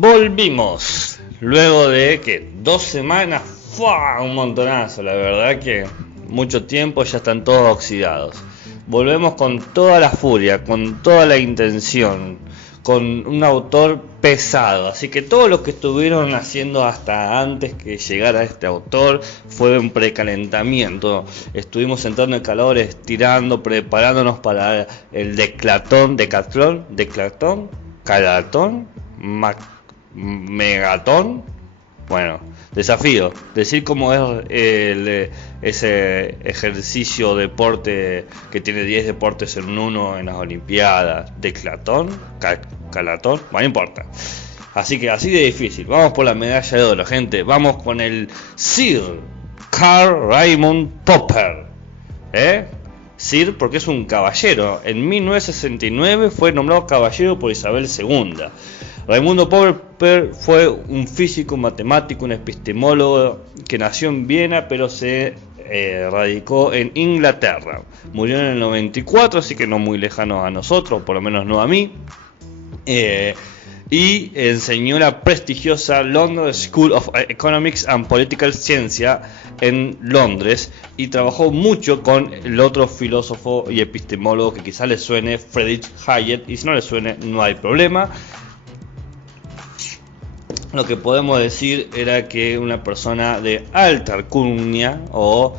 Volvimos. Luego de que 2 semanas, ¡fua! Un montonazo, la verdad que mucho tiempo, ya están todos oxidados. Volvemos con toda la furia, con toda la intención, con un autor pesado. Así que todo lo que estuvieron haciendo hasta antes que llegara este autor fue un precalentamiento. Estuvimos entrando en calor, estirando, preparándonos para el declatón, calatón, megatón. Bueno, desafío, decir cómo es ese ejercicio deporte que tiene 10 deportes en uno en las Olimpiadas, declatón, calatón, bueno, no importa. Así que así de difícil, vamos por la medalla de oro, gente, vamos con el Sir Karl Raimund Popper, Sir porque es un caballero. En 1969 fue nombrado caballero por Isabel II. Raimundo Popper fue un físico, matemático, un epistemólogo que nació en Viena, pero se radicó en Inglaterra. Murió en el 94, así que no muy lejano a nosotros, por lo menos no a mí. Y enseñó la prestigiosa London School of Economics and Political Science en Londres, y trabajó mucho con el otro filósofo y epistemólogo que quizás le suene, Friedrich Hayek, y si no le suene no hay problema. Lo que podemos decir era que una persona de alta alcurnia o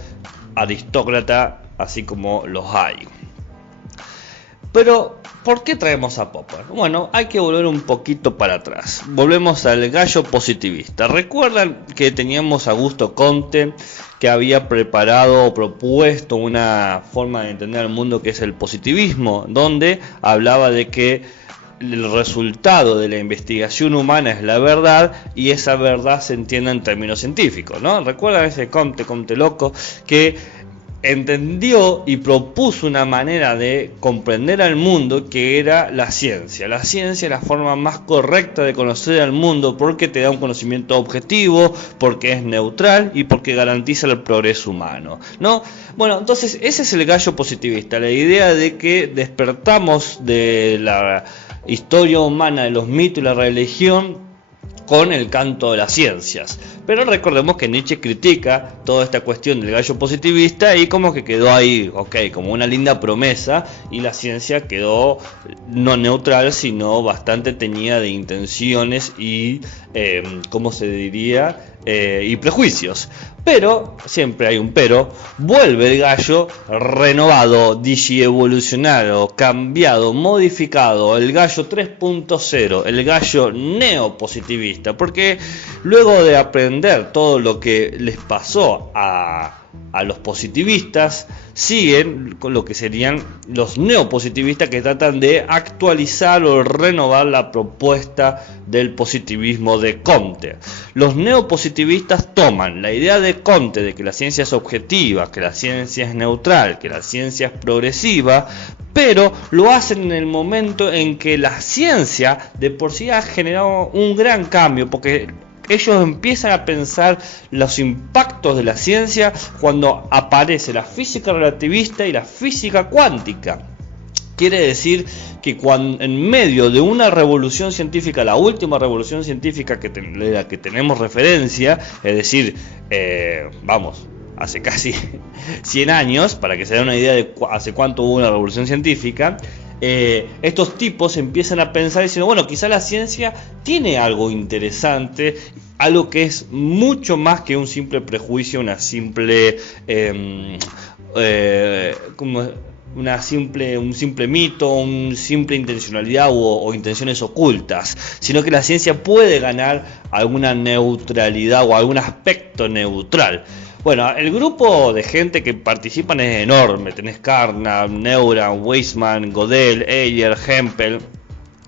aristócrata, así como los hay. Pero, ¿por qué traemos a Popper? Bueno, hay que volver un poquito para atrás. Volvemos al gallo positivista. ¿Recuerdan que teníamos a Augusto Comte, que había preparado o propuesto una forma de entender el mundo que es el positivismo, donde hablaba de que el resultado de la investigación humana es la verdad, y esa verdad se entiende en términos científicos, ¿no? ¿Recuerdan ese Comte loco que entendió y propuso una manera de comprender al mundo que era la ciencia? La ciencia es la forma más correcta de conocer al mundo porque te da un conocimiento objetivo, porque es neutral y porque garantiza el progreso humano, ¿no? Bueno, entonces ese es el gallo positivista, la idea de que despertamos de la historia humana, de los mitos y la religión con el canto de las ciencias. Pero recordemos que Nietzsche critica toda esta cuestión del gallo positivista y como que quedó ahí, como una linda promesa, y la ciencia quedó no neutral, sino bastante teñida de intenciones y, ¿cómo se diría? Y prejuicios. Pero, siempre hay un pero, vuelve el gallo renovado, digievolucionado, cambiado, modificado, el gallo 3.0, el gallo neopositivista, porque luego de aprender todo lo que les pasó a los positivistas, siguen con lo que serían los neopositivistas, que tratan de actualizar o renovar la propuesta del positivismo de Comte. Los neopositivistas toman la idea de Comte de que la ciencia es objetiva, que la ciencia es neutral, que la ciencia es progresiva, pero lo hacen en el momento en que la ciencia de por sí ha generado un gran cambio, porque ellos empiezan a pensar los impactos de la ciencia cuando aparece la física relativista y la física cuántica. Quiere decir que cuando en medio de una revolución científica, la última revolución científica de la que tenemos referencia, es decir, hace casi 100 años, para que se den una idea de hace cuánto hubo una revolución científica, estos tipos empiezan a pensar diciendo, bueno, quizá la ciencia tiene algo interesante, algo que es mucho más que un simple prejuicio, una simple un simple mito, una simple intencionalidad o intenciones ocultas, sino que la ciencia puede ganar alguna neutralidad o algún aspecto neutral. Bueno, el grupo de gente que participan es enorme. Tenés Carnap, Neumann, Weissman, Gödel, Eiler, Hempel.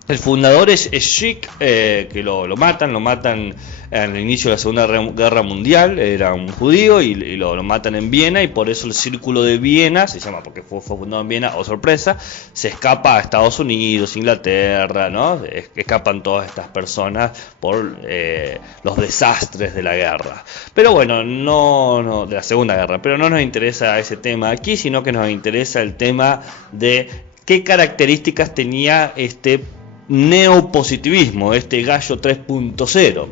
El fundador es Schick, que lo matan en el inicio de la Segunda Guerra Mundial. Era un judío y lo matan en Viena, y por eso el Círculo de Viena se llama, porque fue fundado en Viena, o sorpresa, se escapa a Estados Unidos, Inglaterra, ¿no? Escapan todas estas personas por los desastres de la guerra. Pero bueno, no de la Segunda Guerra, pero no nos interesa ese tema aquí, sino que nos interesa el tema de qué características tenía este neopositivismo, este gallo 3.0.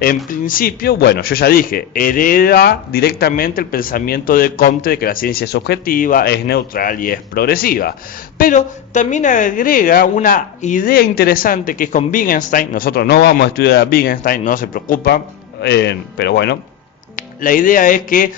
En principio, bueno, yo ya dije, hereda directamente el pensamiento de Comte de que la ciencia es objetiva, es neutral y es progresiva. Pero también agrega una idea interesante que es con Wittgenstein. Nosotros no vamos a estudiar a Wittgenstein, no se preocupa, pero bueno, la idea es que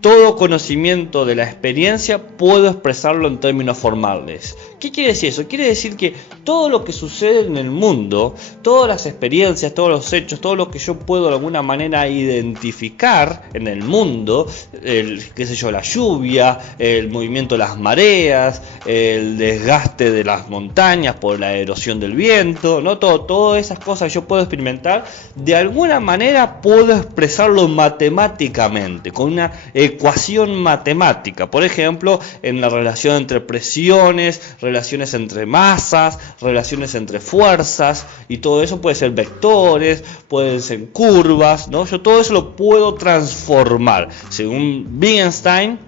todo conocimiento de la experiencia puedo expresarlo en términos formales. ¿Qué quiere decir eso? Quiere decir que todo lo que sucede en el mundo, todas las experiencias, todos los hechos, todo lo que yo puedo de alguna manera identificar en el mundo, la lluvia, el movimiento de las mareas, el desgaste de las montañas por la erosión del viento, ¿no? Todas esas cosas que yo puedo experimentar, de alguna manera puedo expresarlo matemáticamente, con una ecuación matemática. Por ejemplo, en la relación entre presiones, relaciones entre masas, relaciones entre fuerzas, y todo eso puede ser vectores, pueden ser curvas, ¿no? Yo todo eso lo puedo transformar. Según Wittgenstein,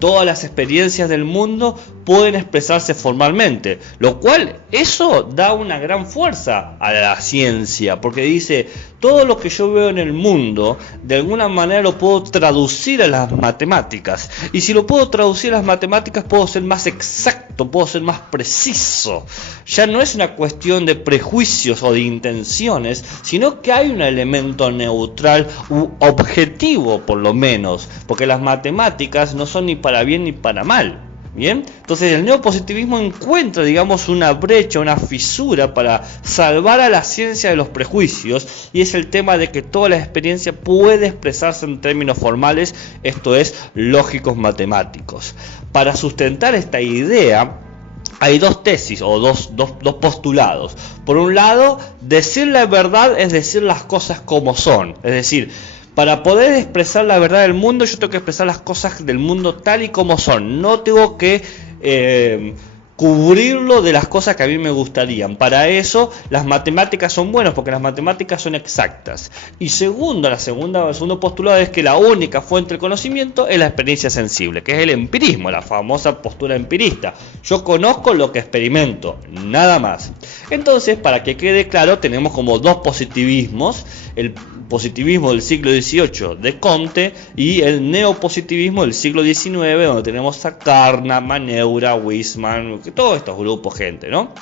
todas las experiencias del mundo pueden expresarse formalmente, lo cual eso da una gran fuerza a la ciencia, porque dice, todo lo que yo veo en el mundo, de alguna manera lo puedo traducir a las matemáticas, y si lo puedo traducir a las matemáticas puedo ser más exacto, puedo ser más preciso. Ya no es una cuestión de prejuicios o de intenciones, sino que hay un elemento neutral u objetivo, por lo menos, porque las matemáticas no son ni para bien ni para mal. Bien, entonces el neopositivismo encuentra, digamos, una brecha, una fisura para salvar a la ciencia de los prejuicios, y es el tema de que toda la experiencia puede expresarse en términos formales, esto es, lógicos matemáticos. Para sustentar esta idea hay dos tesis o dos postulados. Por un lado, decir la verdad es decir las cosas como son, es decir, para poder expresar la verdad del mundo, yo tengo que expresar las cosas del mundo tal y como son. No tengo que cubrirlo de las cosas que a mí me gustarían. Para eso las matemáticas son buenas, porque las matemáticas son exactas. Y el segundo postulado es que la única fuente del conocimiento es la experiencia sensible, que es el empirismo, la famosa postura empirista. Yo conozco lo que experimento, nada más. Entonces, para que quede claro, tenemos como dos positivismos: el positivismo del siglo XVIII de Comte y el neopositivismo del siglo XIX, donde tenemos a Carnap, Maneura, Weismann, todos estos grupos, gente, ¿no?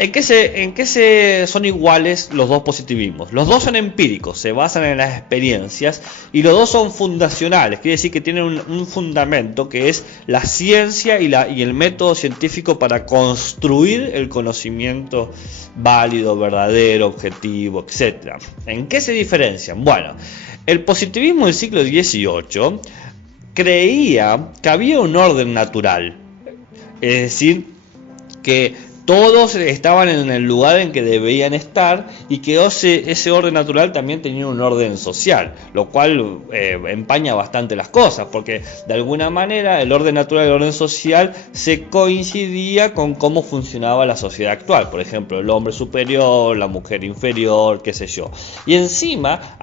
¿En qué son iguales los dos positivismos? Los dos son empíricos, se basan en las experiencias, y los dos son fundacionales, quiere decir que tienen un fundamento que es la ciencia y el método científico para construir el conocimiento válido, verdadero, objetivo, etc. ¿En qué se diferencian? Bueno, el positivismo del siglo XVIII creía que había un orden natural, es decir, que todos estaban en el lugar en que debían estar, y que ese orden natural también tenía un orden social, lo cual empaña bastante las cosas, porque de alguna manera el orden natural y el orden social se coincidía con cómo funcionaba la sociedad actual. Por ejemplo, el hombre superior, la mujer inferior, qué sé yo. Y encima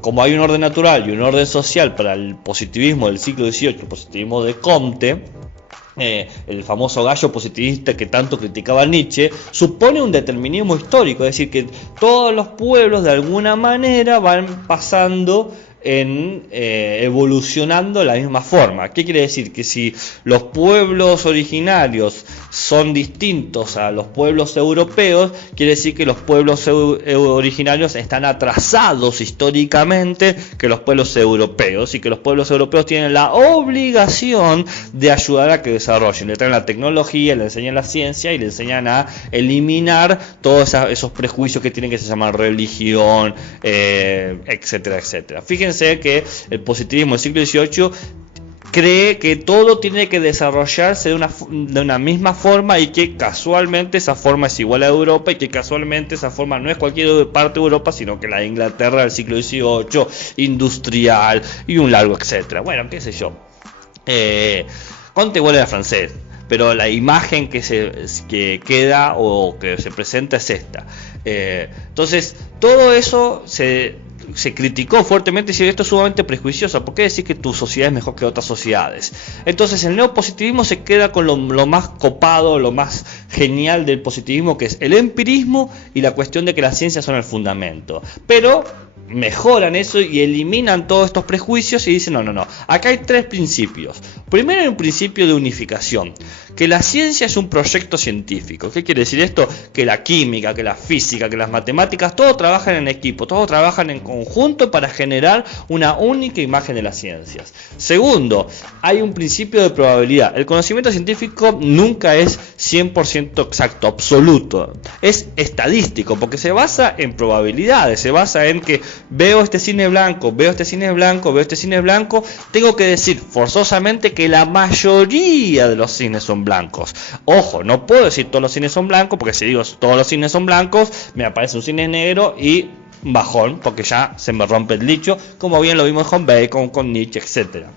como hay un orden natural y un orden social para el positivismo del siglo XVIII, el positivismo de Comte, el famoso gallo positivista que tanto criticaba Nietzsche, supone un determinismo histórico, es decir, que todos los pueblos de alguna manera van pasando evolucionando de la misma forma. ¿Qué quiere decir? Que si los pueblos originarios son distintos a los pueblos europeos, quiere decir que los pueblos originarios están atrasados históricamente que los pueblos europeos, y que los pueblos europeos tienen la obligación de ayudar a que desarrollen. Le traen la tecnología, le enseñan la ciencia y le enseñan a eliminar todos esos prejuicios que tienen, que se llaman religión, etcétera, etcétera. Fíjense que el positivismo del siglo XVIII cree que todo tiene que desarrollarse de una misma forma, y que casualmente esa forma es igual a Europa, y que casualmente esa forma no es cualquier parte de Europa, sino que la Inglaterra del siglo XVIII, industrial y un largo etcétera. Bueno, qué sé yo. Comte igual era francés, pero la imagen que queda o que se presenta es esta. Entonces, todo eso se criticó fuertemente y esto es sumamente prejuicioso. ¿Por qué decir que tu sociedad es mejor que otras sociedades? Entonces el neopositivismo se queda con lo más copado, lo más genial del positivismo, que es el empirismo y la cuestión de que las ciencias son el fundamento. Pero mejoran eso y eliminan todos estos prejuicios y dicen no, acá hay tres principios. Primero hay un principio de unificación, que la ciencia es un proyecto científico. ¿Qué quiere decir esto? Que la química, que la física, que las matemáticas, todos trabajan en equipo, todos trabajan en conjunto para generar una única imagen de las ciencias. Segundo, hay un principio de probabilidad. El conocimiento científico nunca es 100% exacto, absoluto. Es estadístico porque se basa en probabilidades, se basa en que veo este cine blanco, veo este cine blanco, veo este cine blanco, tengo que decir forzosamente que la mayoría de los cines son blancos. Ojo, no puedo decir todos los cines son blancos, porque si digo todos los cines son blancos, me aparece un cine negro y bajón, porque ya se me rompe el dicho, como bien lo vimos con Bacon, con Nietzsche, etcétera.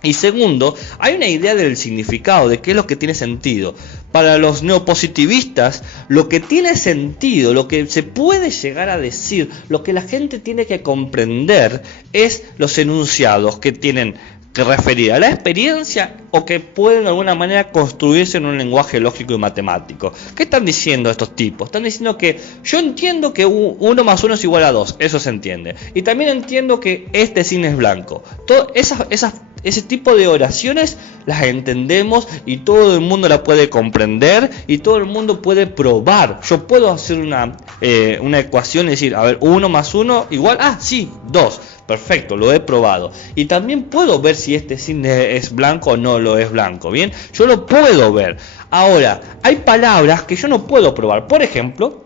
Y segundo, hay una idea del significado, de qué es lo que tiene sentido. Para los neopositivistas, lo que tiene sentido, lo que se puede llegar a decir, lo que la gente tiene que comprender es los enunciados que tienen que referir a la experiencia o que pueden de alguna manera construirse en un lenguaje lógico y matemático. ¿Qué están diciendo estos tipos? Están diciendo que yo entiendo que 1 más 1 es igual a 2, eso se entiende. Y también entiendo que este cine es blanco. Ese tipo de oraciones las entendemos y todo el mundo la puede comprender y todo el mundo puede probar. Yo puedo hacer una ecuación y decir, a ver, 1 más 1 igual, sí, 2. Perfecto, lo he probado. Y también puedo ver si este cine es blanco o no lo es blanco. Bien, yo lo puedo ver. Ahora, hay palabras que yo no puedo probar. Por ejemplo,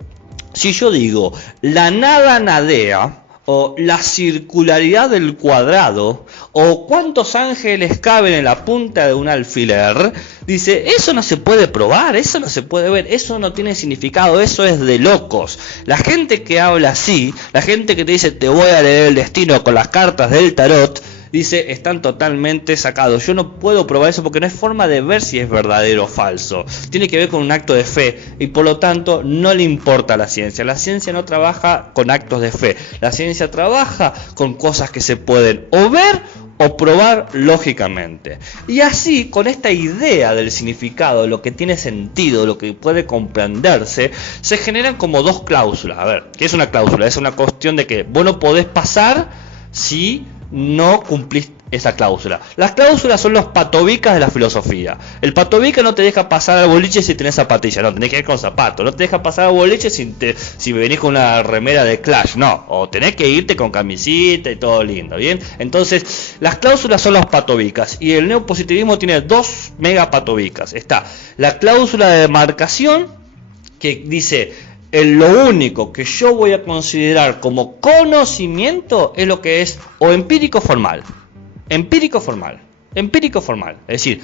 si yo digo la nada nadea, o la circularidad del cuadrado, o cuántos ángeles caben en la punta de un alfiler, dice, eso no se puede probar, eso no se puede ver, eso no tiene significado, eso es de locos. La gente que habla así, la gente que te dice te voy a leer el destino con las cartas del tarot, dice, están totalmente sacados. Yo no puedo probar eso porque no hay forma de ver si es verdadero o falso. Tiene que ver con un acto de fe y por lo tanto no le importa a la ciencia. La ciencia no trabaja con actos de fe. La ciencia trabaja con cosas que se pueden o ver o probar lógicamente. Y así, con esta idea del significado, lo que tiene sentido, lo que puede comprenderse, se generan como dos cláusulas. A ver, ¿qué es una cláusula? Es una cuestión de que vos no podés pasar si no cumplís esa cláusula. Las cláusulas son los patobicas de la filosofía. El patobica no te deja pasar al boliche si tenés zapatillas, no, tenés que ir con zapatos. No te deja pasar al boliche si venís con una remera de Clash, no. O tenés que irte con camisita y todo lindo, ¿bien? Entonces, las cláusulas son los patobicas. Y el neopositivismo tiene dos mega patobicas. Está la cláusula de demarcación, que dice, lo único que yo voy a considerar como conocimiento es lo que es o empírico formal. Empírico formal. Es decir,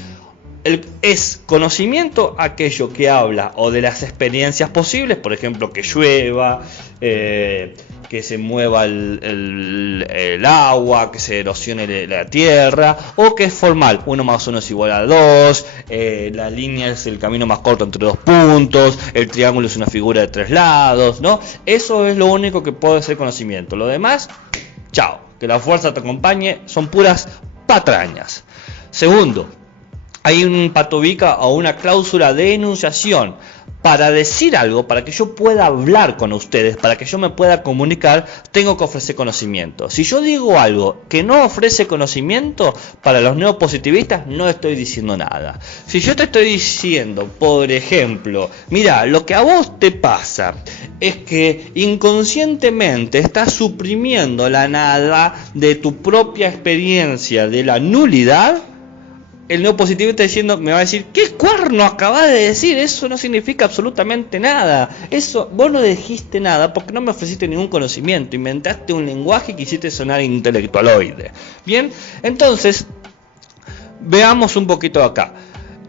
es conocimiento aquello que habla o de las experiencias posibles, por ejemplo, que llueva, que se mueva el agua, que se erosione la tierra, o que es formal, 1 más 1 es igual a 2, la línea es el camino más corto entre dos puntos, el triángulo es una figura de 3 lados, ¿no? Eso es lo único que puede ser conocimiento. Lo demás, chao, que la fuerza te acompañe, son puras patrañas. Segundo, hay un patobica o una cláusula de enunciación. Para decir algo, para que yo pueda hablar con ustedes, para que yo me pueda comunicar, tengo que ofrecer conocimiento. Si yo digo algo que no ofrece conocimiento, para los neopositivistas no estoy diciendo nada. Si yo te estoy diciendo, por ejemplo, mira, lo que a vos te pasa es que inconscientemente estás suprimiendo la nada de tu propia experiencia de la nulidad, el neopositivista diciendo, me va a decir, ¿qué cuerno acabas de decir? Eso no significa absolutamente nada. Eso, vos no dijiste nada porque no me ofreciste ningún conocimiento. Inventaste un lenguaje y quisiste sonar intelectualoide. Bien, entonces, veamos un poquito acá.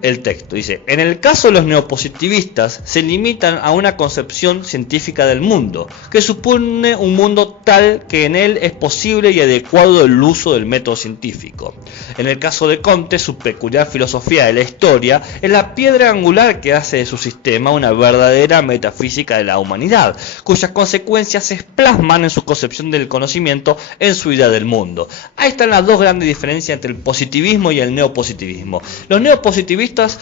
el texto. Dice: en el caso de los neopositivistas, se limitan a una concepción científica del mundo, que supone un mundo tal que en él es posible y adecuado el uso del método científico. En el caso de Comte, su peculiar filosofía de la historia es la piedra angular que hace de su sistema una verdadera metafísica de la humanidad, cuyas consecuencias se plasman en su concepción del conocimiento, en su idea del mundo. Ahí están las dos grandes diferencias entre el positivismo y el neopositivismo. Los neopositivistas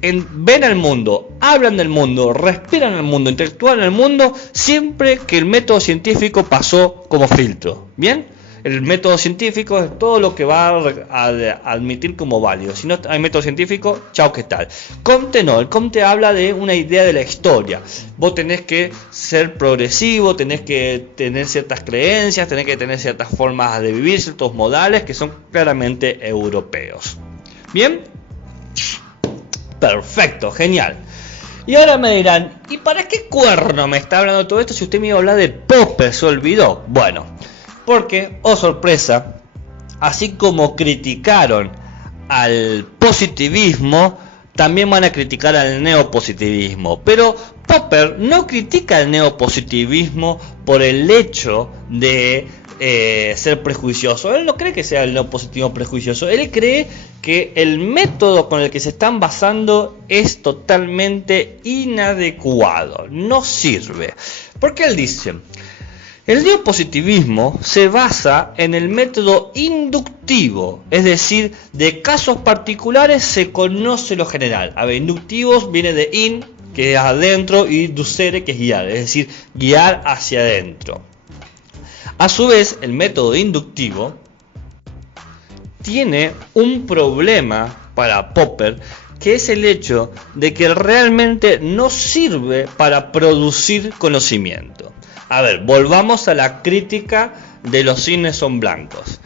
ven al mundo, hablan del mundo, respiran el mundo, interactúan en el mundo siempre que el método científico pasó como filtro. ¿Bien? El método científico es todo lo que va a admitir como válido. Si no hay método científico, chao, ¿qué tal? Comte no, el Comte habla de una idea de la historia. Vos tenés que ser progresivo, tenés que tener ciertas creencias, tenés que tener ciertas formas de vivir, ciertos modales que son claramente europeos. ¿Bien? Perfecto, genial. Y ahora me dirán, ¿y para qué cuerno me está hablando todo esto si usted me iba a hablar de Popper? Se olvidó. Bueno, porque, oh sorpresa, así como criticaron al positivismo, también van a criticar al neopositivismo. Pero Popper no critica el neopositivismo por el hecho de ser prejuicioso. Él no cree que sea el neopositivismo prejuicioso. Él cree que el método con el que se están basando es totalmente inadecuado. No sirve. Porque él dice: el neopositivismo se basa en el método inductivo, es decir, de casos particulares se conoce lo general. A ver, inductivos viene de in, que es adentro, y ducere, que es guiar, es decir, guiar hacia adentro. A su vez, el método inductivo tiene un problema para Popper, que es el hecho de que realmente no sirve para producir conocimiento. A ver, volvamos a la crítica de los cisnes son blancos.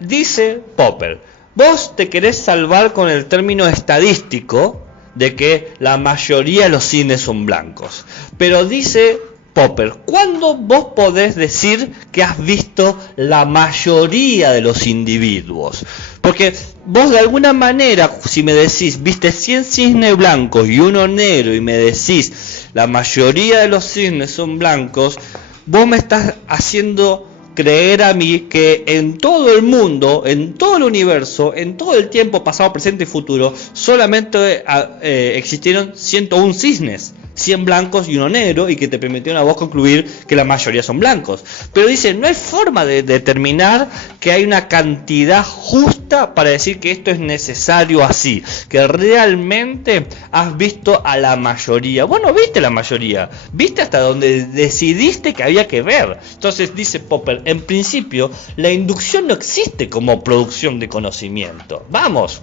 Dice Popper: vos te querés salvar con el término estadístico de que la mayoría de los cisnes son blancos. Pero dice Popper: ¿cuándo vos podés decir que has visto la mayoría de los individuos? Porque vos de alguna manera, si me decís, viste 100 cisnes blancos y uno negro, y me decís, la mayoría de los cisnes son blancos, vos me estás haciendo creer a mí que en todo el mundo, en todo el universo, en todo el tiempo pasado, presente y futuro, solamente existieron 101 cisnes, 100 blancos y uno negro, y que te permitieron a vos concluir que la mayoría son blancos. Pero dice, no hay forma de determinar que hay una cantidad justa para decir que esto es necesario así, que realmente has visto a la mayoría. Vos no viste la mayoría, viste hasta donde decidiste que había que ver. Entonces dice Popper, en principio la inducción no existe como producción de conocimiento. Vamos.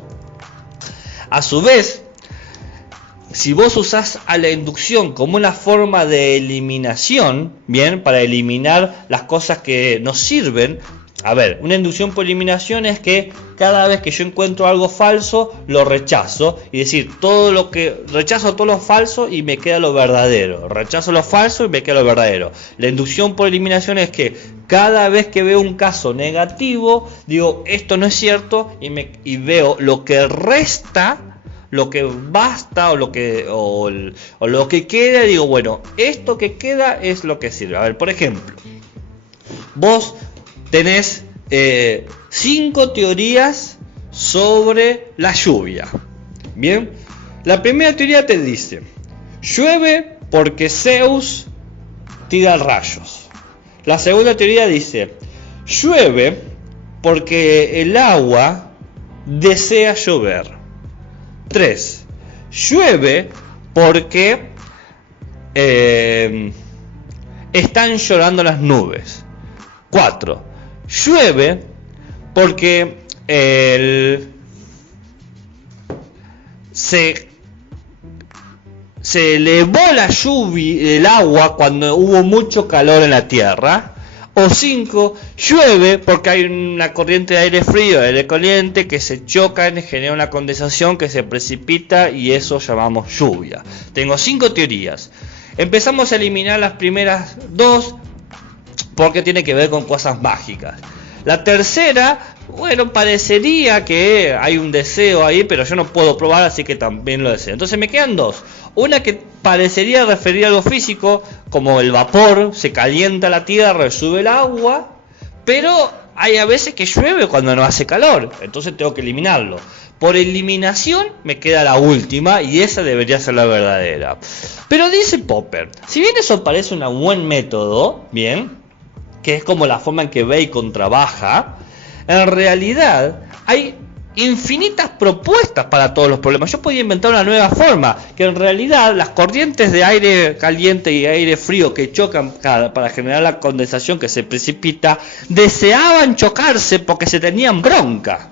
A su vez, si vos usás a la inducción como una forma de eliminación, bien, para eliminar las cosas que nos sirven. A ver, una inducción por eliminación es que cada vez que yo encuentro algo falso, lo rechazo. Y decir, rechazo todo lo falso y me queda lo verdadero. Rechazo lo falso y me queda lo verdadero. La inducción por eliminación es que cada vez que veo un caso negativo, digo, esto no es cierto, y veo lo que resta, lo que basta, o lo que queda, digo, bueno, esto que queda es lo que sirve. A ver, por ejemplo, vos tenés 5 teorías sobre la lluvia. Bien, la primera teoría te dice: llueve porque Zeus tira rayos. La segunda teoría dice: llueve porque el agua desea llover. 3. Llueve porque están llorando las nubes. 4. Llueve porque se elevó la lluvia, el agua, cuando hubo mucho calor en la tierra. O 5, llueve porque hay una corriente de aire frío, aire caliente, que se chocan y genera una condensación que se precipita, y eso llamamos lluvia. Tengo 5 teorías. Empezamos a eliminar las primeras 2 porque tiene que ver con cosas mágicas. La tercera bueno, parecería que hay un deseo ahí, pero yo no puedo probar, así que también lo deseo. Entonces me quedan dos. Una que parecería referir a algo físico, como el vapor, se calienta la tierra, sube el agua, pero hay a veces que llueve cuando no hace calor, entonces tengo que eliminarlo. Por eliminación me queda la última y esa debería ser la verdadera. Pero dice Popper, si bien eso parece un buen método, bien, que es como la forma en que Bacon trabaja, en realidad hay infinitas propuestas para todos los problemas. Yo podía inventar una nueva forma, que en realidad las corrientes de aire caliente y aire frío que chocan para generar la condensación que se precipita, deseaban chocarse porque se tenían bronca.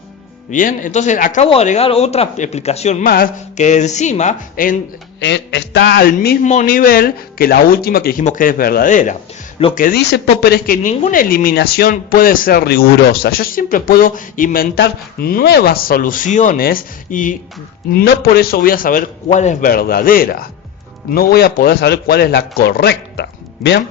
Bien, entonces acabo de agregar otra explicación más que encima está al mismo nivel que la última que dijimos que es verdadera. Lo que dice Popper es que ninguna eliminación puede ser rigurosa. Yo siempre puedo inventar nuevas soluciones y no por eso voy a saber cuál es verdadera. No voy a poder saber cuál es la correcta. Bien.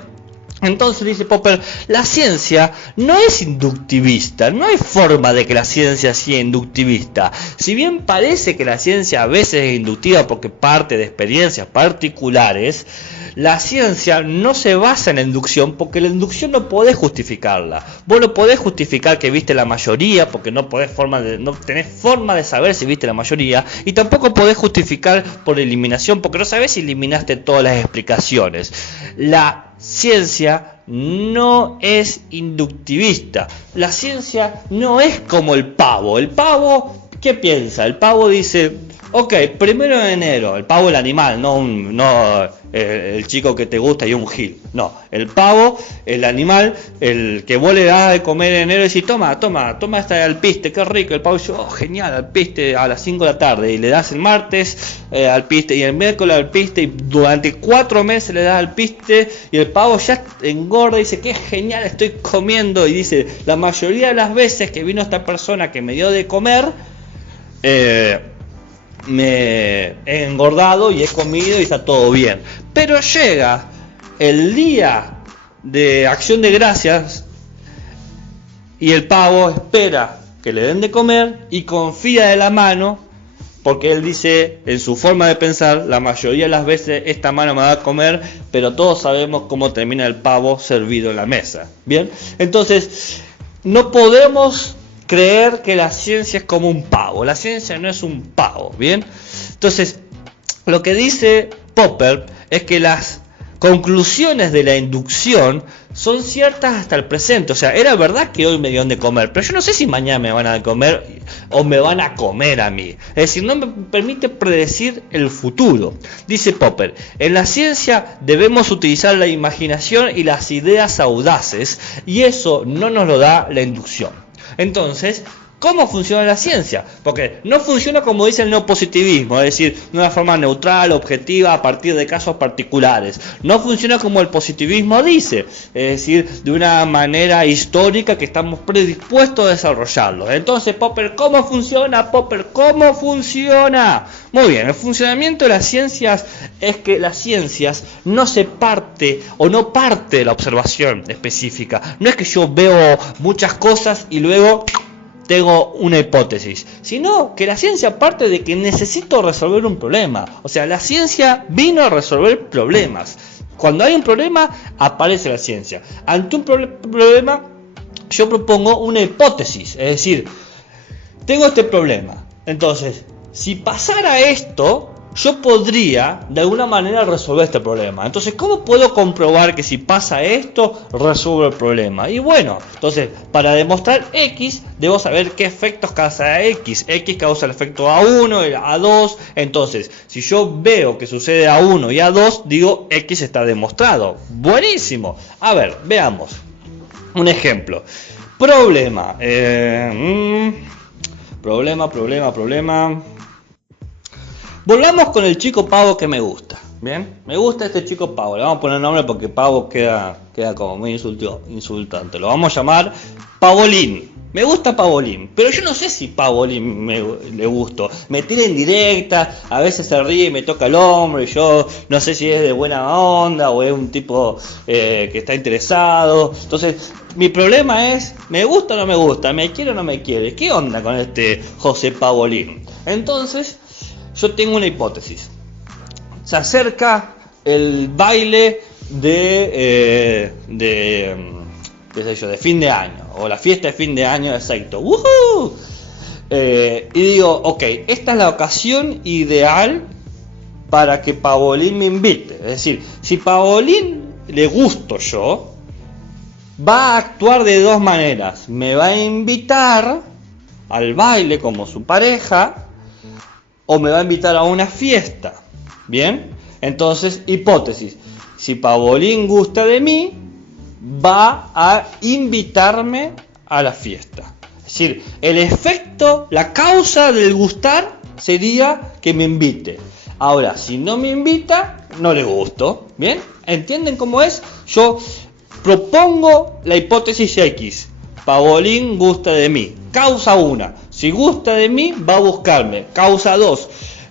Entonces dice Popper, la ciencia no es inductivista, no hay forma de que la ciencia sea inductivista. Si bien parece que la ciencia a veces es inductiva porque parte de experiencias particulares, la ciencia no se basa en la inducción porque la inducción no podés justificarla. Vos no podés justificar que viste la mayoría porque no tenés forma de saber si viste la mayoría, y tampoco podés justificar por eliminación porque no sabés si eliminaste todas las explicaciones. La ciencia no es inductivista. La ciencia no es como el pavo. El pavo, ¿qué piensa? El pavo dice, ok, 1 de enero, el pavo el animal, no el chico que te gusta y un gil. No, el pavo, el animal, el que vos le das de comer en enero y decís, toma esta alpiste, qué rico. El pavo dice, oh, genial, alpiste a las 5 de la tarde. Y le das el martes alpiste y el miércoles alpiste y durante 4 meses le das alpiste y el pavo ya engorda y dice, qué genial, estoy comiendo. Y dice, la mayoría de las veces que vino esta persona que me dio de comer, me he engordado y he comido y está todo bien. Pero llega el día de Acción de Gracias y el pavo espera que le den de comer y confía de la mano, porque él dice, en su forma de pensar, la mayoría de las veces esta mano me va a comer, pero todos sabemos cómo termina el pavo servido en la mesa. Bien, entonces no podemos creer que la ciencia es como un pavo. La ciencia no es un pavo, ¿bien? Entonces, lo que dice Popper es que las conclusiones de la inducción son ciertas hasta el presente. O sea, era verdad que hoy me dieron de comer, pero yo no sé si mañana me van a comer o me van a comer a mí. Es decir, no me permite predecir el futuro. Dice Popper, en la ciencia debemos utilizar la imaginación y las ideas audaces, y eso no nos lo da la inducción. Entonces, ¿cómo funciona la ciencia? Porque no funciona como dice el neopositivismo, es decir, de una forma neutral, objetiva, a partir de casos particulares. No funciona como el positivismo dice, es decir, de una manera histórica que estamos predispuestos a desarrollarlo. Entonces, Popper, ¿cómo funciona? Popper, ¿cómo funciona? Muy bien, el funcionamiento de las ciencias es que las ciencias no se parte o no parte de la observación específica. No es que yo veo muchas cosas y luego tengo una hipótesis, sino que la ciencia parte de que necesito resolver un problema. O sea, la ciencia vino a resolver problemas. Cuando hay un problema, aparece la ciencia. Ante un problema, yo propongo una hipótesis. Es decir, tengo este problema. Entonces, si pasara esto, yo podría de alguna manera resolver este problema. Entonces, ¿cómo puedo comprobar que si pasa esto, resuelvo el problema? Y bueno, entonces, para demostrar X, debo saber qué efectos causa X. X causa el efecto A1 y A2. Entonces, si yo veo que sucede A1 y A2, digo X está demostrado. Buenísimo. A ver, veamos. Un ejemplo. Problema. Problema. Volvamos con el chico pavo que me gusta. Bien, me gusta este chico pavo. Le vamos a poner nombre porque pavo queda como muy insultante. Lo vamos a llamar Pavolín. me gusta Pavolín, pero yo no sé si Pavolín le gustó. Me tira en directa, a veces se ríe y me toca el hombro y yo no sé si es de buena onda o es un tipo que está interesado. Entonces, mi problema es, ¿me gusta o no me gusta? ¿Me quiere o no me quiere? ¿Qué onda con este José Pavolín? Entonces, yo tengo una hipótesis. Se acerca el baile de fin de año, o la fiesta de fin de año de Seito. ¡Woohoo! Y digo, ok, esta es la ocasión ideal para que Pavolín me invite. Es decir, si Pavolín le gusto yo, va a actuar de dos maneras. Me va a invitar al baile como su pareja, o me va a invitar a una fiesta. ¿Bien? Entonces, hipótesis. Si Pavolín gusta de mí, va a invitarme a la fiesta. Es decir, el efecto, la causa del gustar sería que me invite. Ahora, si no me invita, no le gusto. ¿Bien? ¿Entienden cómo es? Yo propongo la hipótesis X. Pavolín gusta de mí. Causa 1. Si gusta de mí, va a buscarme. Causa 2.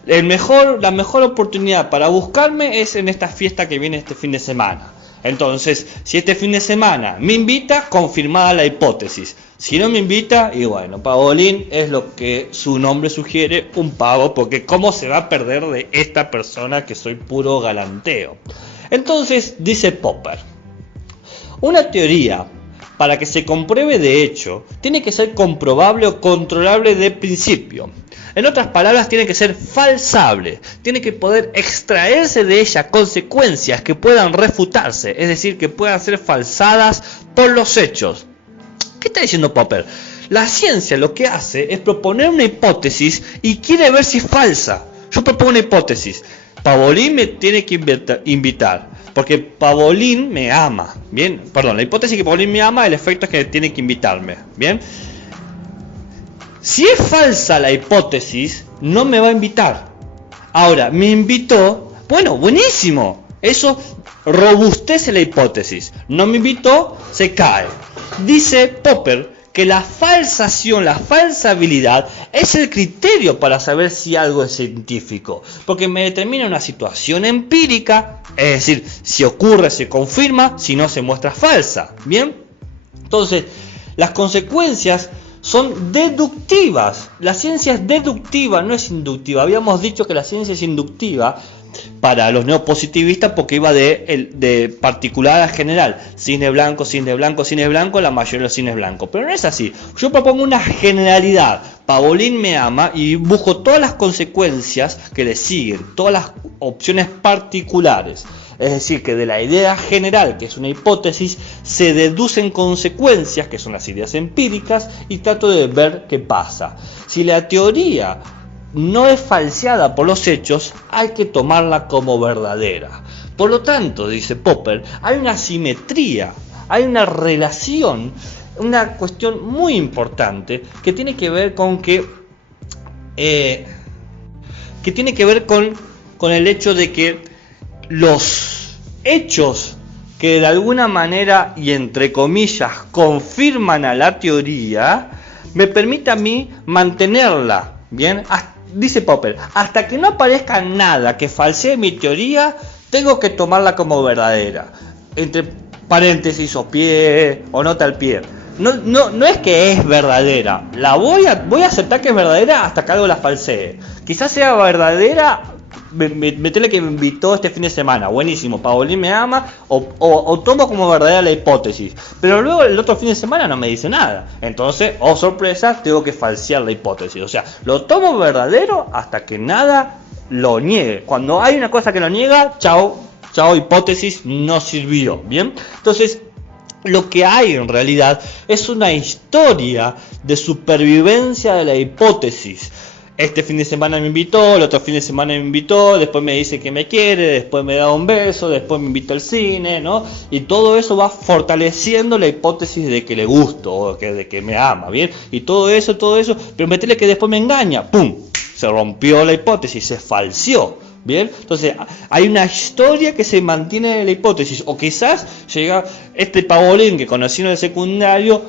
La mejor oportunidad para buscarme es en esta fiesta que viene este fin de semana. Entonces, si este fin de semana me invita, confirmada la hipótesis. Si no me invita, y bueno, Pavolín es lo que su nombre sugiere, un pavo, porque ¿cómo se va a perder de esta persona que soy puro galanteo? Entonces, dice Popper, una teoría, para que se compruebe de hecho, tiene que ser comprobable o controlable de principio. En otras palabras, tiene que ser falsable, tiene que poder extraerse de ella consecuencias que puedan refutarse, es decir, que puedan ser falsadas por los hechos. ¿Qué está diciendo Popper? La ciencia lo que hace es proponer una hipótesis y quiere ver si es falsa. Yo propongo una hipótesis. Pavolín me tiene que invitar, porque Pavolín me ama. Bien, perdón, la hipótesis que Pavolín me ama, el efecto es que tiene que invitarme. Bien. Si es falsa la hipótesis, no me va a invitar. Ahora, me invitó, bueno, buenísimo. Eso robustece la hipótesis. No me invitó, se cae. Dice Popper que la falsación, la falsabilidad es el criterio para saber si algo es científico, porque me determina una situación empírica, es decir, si ocurre se confirma, si no se muestra falsa. Bien, entonces las consecuencias son deductivas. La ciencia es deductiva, no es inductiva. Habíamos dicho que la ciencia es inductiva para los neopositivistas porque iba de particular a general. Cine blanco, cine blanco, cine blanco, la mayoría de los cines blancos. Pero no es así. Yo propongo una generalidad. Pavolín me ama y busco todas las consecuencias que le siguen, todas las opciones particulares. Es decir, que de la idea general, que es una hipótesis, se deducen consecuencias, que son las ideas empíricas, y trato de ver qué pasa. Si la teoría no es falseada por los hechos, hay que tomarla como verdadera. Por lo tanto, dice Popper, hay una simetría, hay una relación, una cuestión muy importante que tiene que ver con con el hecho de que los hechos que de alguna manera y entre comillas confirman a la teoría me permite a mí mantenerla. Bien, dice Popper, hasta que no aparezca nada que falsee mi teoría, tengo que tomarla como verdadera. Entre paréntesis o pie o nota al pie. No es que es verdadera. Voy a aceptar que es verdadera hasta que algo la falsee. Quizás sea verdadera. Meterle que me invitó este fin de semana, buenísimo, Pavolín me ama, o tomo como verdadera la hipótesis, pero luego el otro fin de semana no me dice nada, entonces, oh sorpresa, tengo que falsear la hipótesis, o sea, lo tomo verdadero hasta que nada lo niegue. Cuando hay una cosa que lo niega, chao, hipótesis, no sirvió, bien, entonces lo que hay en realidad es una historia de supervivencia de la hipótesis. Este fin de semana me invitó, el otro fin de semana me invitó, después me dice que me quiere, después me da un beso, después me invita al cine, ¿no? Y todo eso va fortaleciendo la hipótesis de que le gusto, o de que me ama, ¿bien? Y todo eso, pero meterle que después me engaña, ¡pum! Se rompió la hipótesis, se falseó, ¿bien? Entonces, hay una historia que se mantiene en la hipótesis, o quizás llega este Pavolín que conocí en el secundario,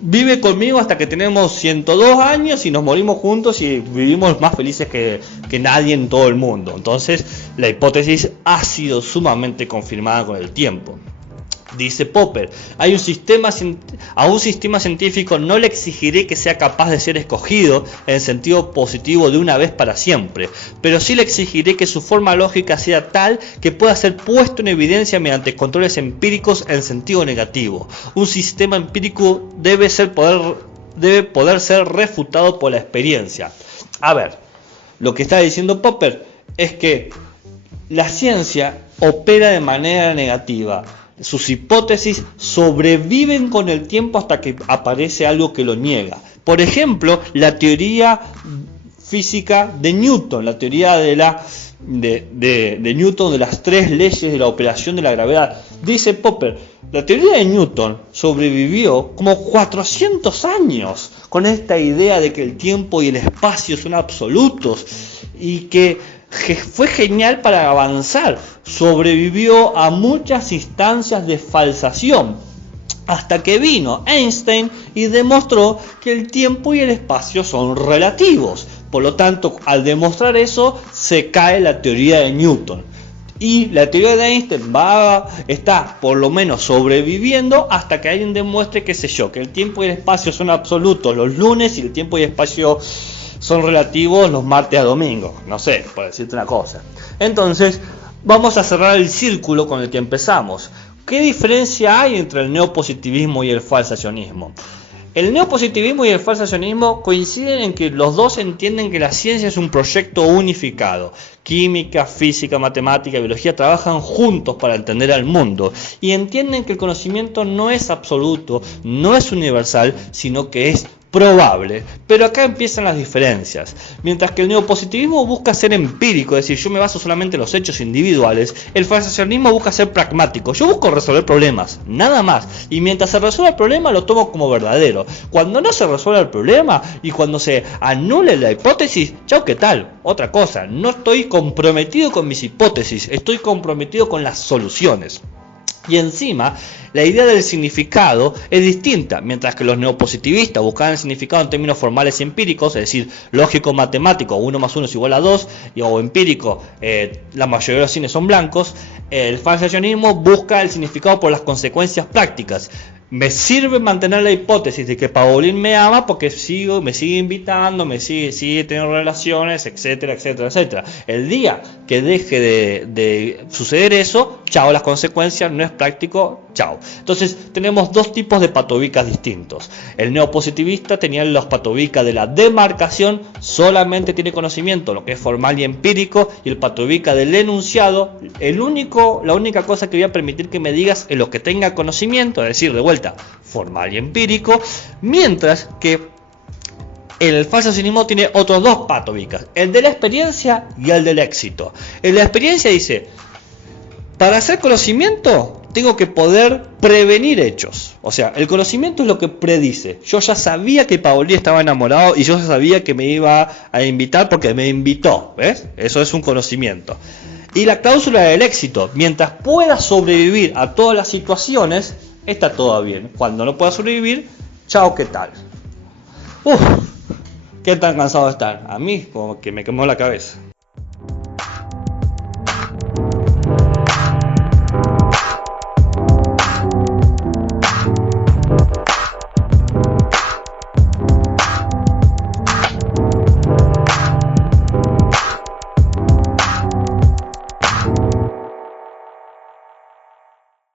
vive conmigo hasta que tenemos 102 años y nos morimos juntos y vivimos más felices que nadie en todo el mundo. Entonces, la hipótesis ha sido sumamente confirmada con el tiempo. Dice Popper, a un sistema científico no le exigiré que sea capaz de ser escogido en sentido positivo de una vez para siempre, pero sí le exigiré que su forma lógica sea tal que pueda ser puesto en evidencia mediante controles empíricos en sentido negativo. Un sistema empírico debe poder ser refutado por la experiencia. A ver, lo que está diciendo Popper es que la ciencia opera de manera negativa. Sus hipótesis sobreviven con el tiempo hasta que aparece algo que lo niega. Por ejemplo, la teoría física de Newton, la teoría de Newton de las 3 leyes de la operación de la gravedad. Dice Popper, la teoría de Newton sobrevivió como 400 años con esta idea de que el tiempo y el espacio son absolutos y que fue genial para avanzar. Sobrevivió a muchas instancias de falsación hasta que vino Einstein y demostró que el tiempo y el espacio son relativos. Por lo tanto, al demostrar eso, se cae la teoría de Newton. Y la teoría de Einstein está por lo menos sobreviviendo hasta que alguien demuestre, qué sé yo, que el tiempo y el espacio son absolutos los lunes y el tiempo y el espacio son relativos los martes a domingo, no sé, por decirte una cosa. Entonces, vamos a cerrar el círculo con el que empezamos. ¿Qué diferencia hay entre el neopositivismo y el falsacionismo? El neopositivismo y el falsacionismo coinciden en que los dos entienden que la ciencia es un proyecto unificado. Química, física, matemática y biología trabajan juntos para entender al mundo y entienden que el conocimiento no es absoluto, no es universal, sino que es probable. Pero acá empiezan las diferencias. Mientras que el neopositivismo busca ser empírico, es decir, yo me baso solamente en los hechos individuales, el falsacionismo busca ser pragmático. Yo busco resolver problemas, nada más. Y mientras se resuelve el problema lo tomo como verdadero. Cuando no se resuelve el problema y cuando se anule la hipótesis, chau, ¿qué tal? Otra cosa, no estoy comprometido con mis hipótesis, estoy comprometido con las soluciones. Y encima, la idea del significado es distinta. Mientras que los neopositivistas buscaban el significado en términos formales y empíricos, es decir, lógico matemático, 1 más 1 es igual a 2, o empírico, la mayoría de los cines son blancos, el falsacionismo busca el significado por las consecuencias prácticas. Me sirve mantener la hipótesis de que Paulín me ama porque me sigue invitando, sigue teniendo relaciones, etcétera, etcétera, etcétera. El día que deje de suceder eso, chao, las consecuencias, no es práctico, chao. Entonces tenemos dos tipos de patobicas distintos. El neopositivista tenía los patobicas de la demarcación, solamente tiene conocimiento, lo que es formal y empírico, y el patobica del enunciado, la única cosa que voy a permitir que me digas es lo que tenga conocimiento, es decir, de vuelta, formal y empírico, mientras que el falsacionismo tiene otros dos patobicas, el de la experiencia y el del éxito. El de la experiencia dice, para hacer conocimiento tengo que poder prevenir hechos. O sea, el conocimiento es lo que predice. Yo ya sabía que Paulí estaba enamorado y yo ya sabía que me iba a invitar porque me invitó, ¿ves? Eso es un conocimiento. Y la cláusula del éxito, mientras pueda sobrevivir a todas las situaciones, está todo bien. Cuando no pueda sobrevivir, chao, ¿qué tal? ¿Qué tan cansado están? A mí como que me quemó la cabeza.